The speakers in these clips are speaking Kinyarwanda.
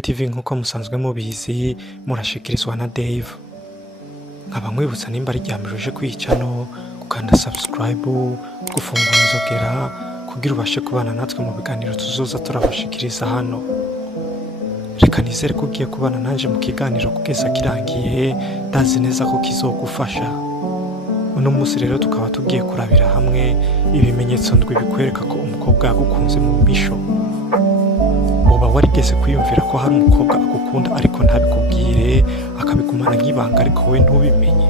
UTV nk'uko musanzwe mubizi murashikirizwa na Dave. Nkaba nkwibutsa nimba ari ryambere uje kwicano gukanda subscribe, gufungura inzogera kugira ubashe kubana natwe mu biganiro tuzoza turabashikiriza hano. Reka nizere ko ugiye kubana nanje mu kiganiro kugeza kirangiye, ndazi neza ko kizogufasha. Uno munsi rero tukaba tugiye kurabira hamwe ibimenyetso ndwi bikwereka ko umukobwa yagukunze mu misho. Uba warigeze kwiyumvira ko hari umukobwa agukunda ariko ntabikubwire, akabigumana nk'ibanga ariko we ntubimenye?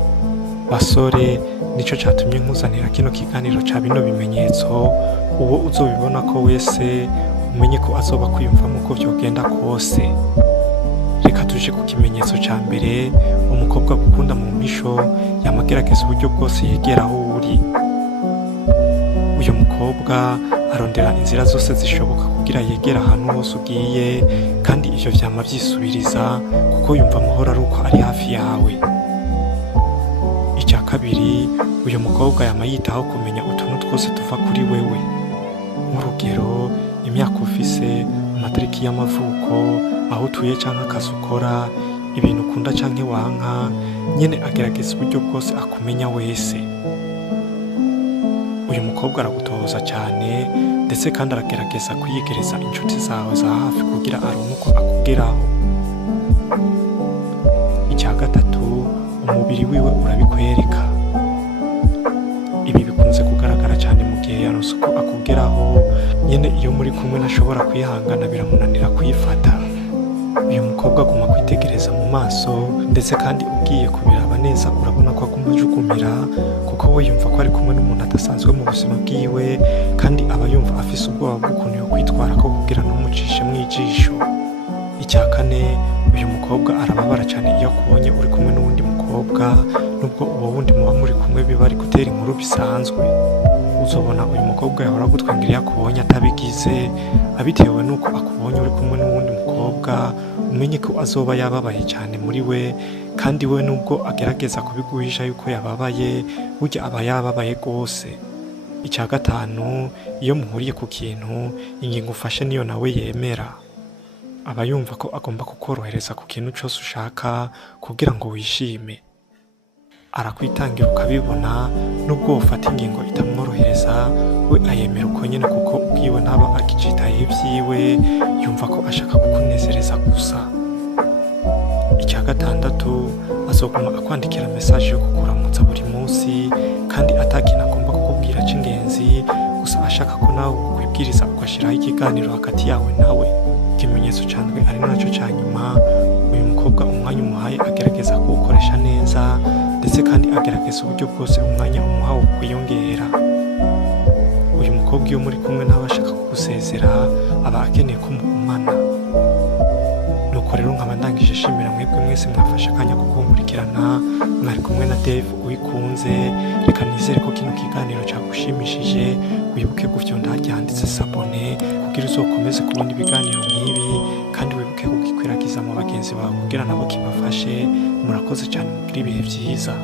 Basore, nico catumye nkuzanira kino kiganiro ca bino bimenyetso, uwo uzobibona ko wese umenye ko azoba kwiyumvamo uko vyogenda kose. Reka tuje ku kimenyetso ca mbere. Umukobwa agukunda mu misho yamagerageza uburyo bwose yegera aho uri. Uyu mukobwa arondera inzira zose zishoboka kugira yegera ahantu hose ugiye, kandi ivyo vyama vyisubiriza kuko yumva amahoro ari uko ari hafi yawe. Icya kabiri, uyu mukobwa yama yitaho kumenya utuntu twose tuva kuri wewe, nk'urugero imyaka ufise, amatariki y'amavuko, aho utuye canke akazi ukora, ibintu ukunda canke wanka, nyene agerageza uburyo bwose akumenya wese. Uyu mukobwa aragutohoza cyane, ndetse kandi aragerageza kwiyegereza inshuti zawe za hafi kugira aronke uko akugeraho. Icya gatatu, umubiri wiwe urabikwereka. Ibi bikunze kugaragara cyane mu gihe yaronse uko akugeraho, nyene iyo muri kumwe ntashobora kwihangana, biramunanira kwifata. Uyu mukobwa aguma kwitegereza mu maso, ndetse kandi ugiye kubiraba neza urabona ko aguma ajugumira, kuko we yumva ko ari kumwe n'umuntu adasanzwe mu buzima bwiwe, kandi aba yumva afise ubwoba bw'ukuntu yo kwitwara ko kugira ntumucishe mw'ijisho. Icya kane, uyu mukobwa arababara cyane iyo akubonye uri kumwe n'uwundi mukobwa, nubwo uwo wundi muba muri kumwe biba ari gutera inkuru bisanzwe. Uzobona uyu mukobwa yahora agutwangira iyo akubonye atabigize, abitewe nuko akubonye uri kumwe n'uwundi mukobwa, umenye ko azoba yababaye cyane muri we, kandi we nubwo agerageza kubiguhisha yuko yababaye, burya aba yababaye rwose. Icya gatanu, iyo muhuriye ku kintu, ingingo ufashe niyo nawe yemera. Aba yumva ko agomba kukorohereza ku kintu cyose ushaka kugira ngo wishime. Arakwitangira ukabibona, nubwo ufata ingingo itamworohereza, we ayemera uko nyene kuko ubwiwe ntaba agicitaye ivyiwe, yumva ko ashaka kukunezereza gusa. Icya gatandatu, azoguma akwandikira message yo kukuramutsa buri munsi, kandi atakintu agomba kukubwira c'ingenzi, gusa ashaka ko nawe ukwibwiriza ugashiraho ikiganiro hagati yawe nawe. Ikimenyetso candwe ari naco ca nyuma, uyu mukobwa umwanya umuhaye agerageza kuwukoresha neza, ndetse kandi agerageza uburyo bwose umwanya umuha wo kwiyongera. Uyu mukobwa iyo muri kumwe ntaba ashaka kugusezera, aba akeneye ko mugumana. Nuko rero nkaba ndangije shimira mwebwe mwese mwafashe akanya ko kunkurikirana. Mwari kumwe na Dave uyikunze. Reka nizere ko kino kiganiro cagushimishije. Wibuke gufyonda handitse s'abone kugira uzokomeze kubona ibiganiro nk'ibi, kandi wibuke kugikwiragiza mu bagenzi bawe kugira nabo kibafashe. Murakoze cyane, mugire ibihe byiza.